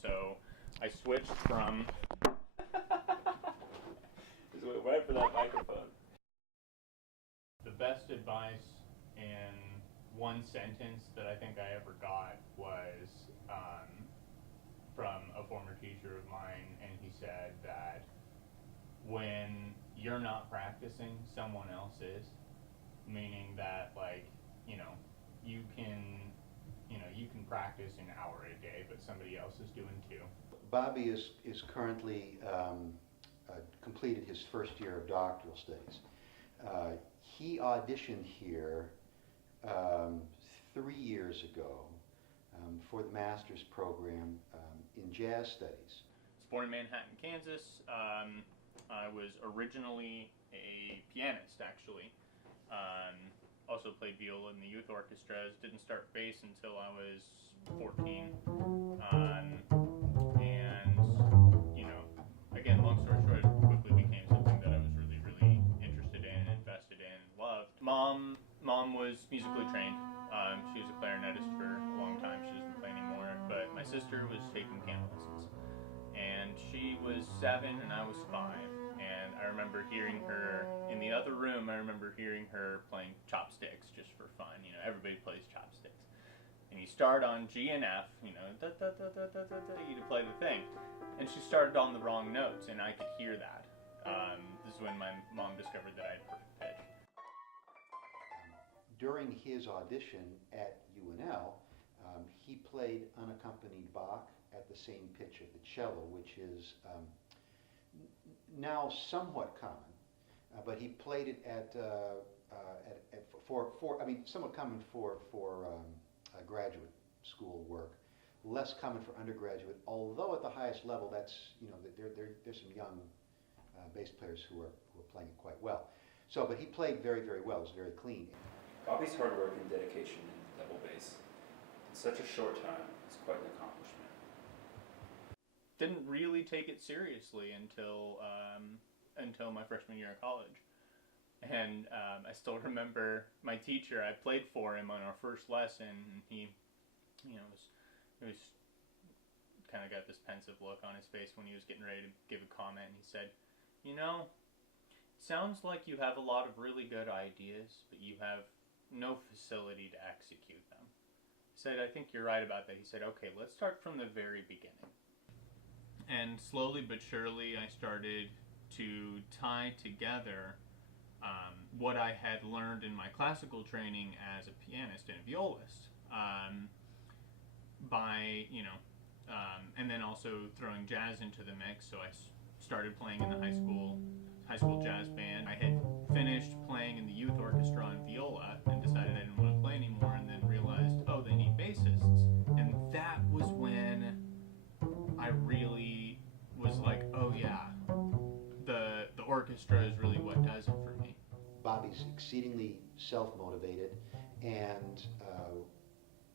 So I switched from. Just wait right for that microphone. The best advice in one sentence that I think I ever got was from a former teacher of mine, and he said that when you're not practicing, someone else is. Meaning that, like, you know, you can, you can practice an hour a day, but somebody else is doing two. Bobby is currently completed his first year of doctoral studies. He auditioned here 3 years ago for the master's program in jazz studies. I was born in Manhattan, Kansas. I was originally a pianist, actually. Also played viola in the youth orchestras. Didn't start bass until I was 14. And, again, long story short, it quickly became something that I was really, really interested in, invested in, loved. Mom was musically trained. She was a clarinetist for a long time. She doesn't play anymore. But my sister was taking piano lessons. And she was 7 and I was 5. And I remember hearing her in the other room. I remember hearing her playing chopsticks just for fun. Everybody plays chopsticks. And you start on G and F, da da da da da da da, you play the thing. And she started on the wrong notes, and I could hear that. This is when my mom discovered that I had perfect pitch. During his audition at UNL, he played unaccompanied Bach at the same pitch of the cello, which is now somewhat common, but he played it somewhat common for graduate school work, less common for undergraduate. Although at the highest level, that's there's some young bass players who are playing it quite well. So, but he played very, very well. It was very clean. Bobby's hard work and dedication in double bass in such a short time is quite an accomplishment. Didn't really take it seriously until my freshman year of college. And I still remember my teacher. I played for him on our first lesson, and he, was kind of got this pensive look on his face when he was getting ready to give a comment. And he said, sounds like you have a lot of really good ideas, but you have no facility to execute them. I said, I think you're right about that. He said, okay, let's start from the very beginning. And slowly but surely, I started to tie together what I had learned in my classical training as a pianist and a violist, and then also throwing jazz into the mix. So I started playing in the high school jazz band. I had finished playing in the youth orchestra on viola and decided I didn't want to play anymore, and then realized, oh, they need bassists. And that was when I really was like, oh yeah, the orchestra is really what does it for me. Bobby's exceedingly self-motivated, and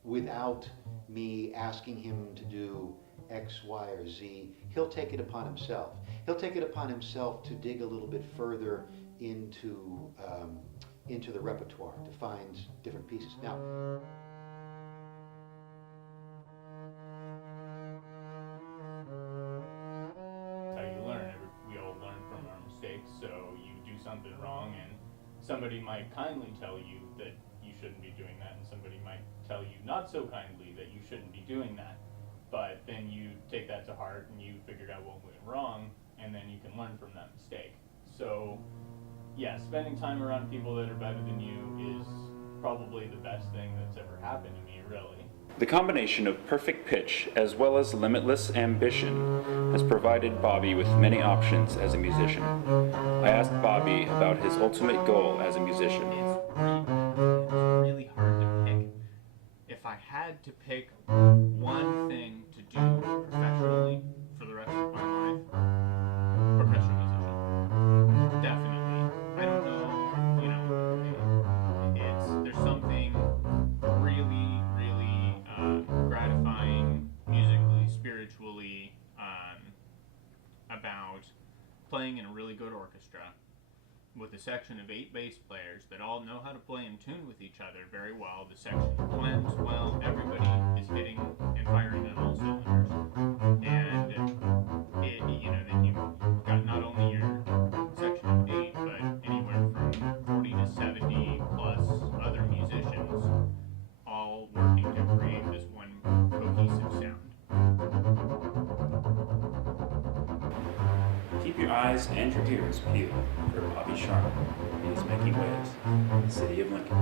without me asking him to do X, Y, or Z, he'll take it upon himself. He'll take it upon himself to dig a little bit further into the repertoire to find different pieces. Now, how you learn. We all learn from our mistakes, so you do something wrong, and somebody might kindly tell you that you shouldn't be doing that, and somebody might tell you not so kindly that you shouldn't be doing that. But then you take that to heart and you figured out what went wrong, and then you can learn from that mistake. So, yeah, spending time around people that are better than you is probably the best thing that's ever happened to me, really. The combination of perfect pitch as well as limitless ambition has provided Bobby with many options as a musician. I asked Bobby about his ultimate goal as a musician. It's really hard to pick. If I had to pick one thing to do professionally for the rest of my life, professional musician. Definitely. I don't know, there's something really, really gratifying musically, spiritually, about playing in a really good orchestra with a section of 8 bass players that all know how to play in tune with each other very well. The section blends well, everybody is hitting and firing on all cylinders. eyes and your ears peeled for Bobby Sharma. He is making waves in the city of Lincoln.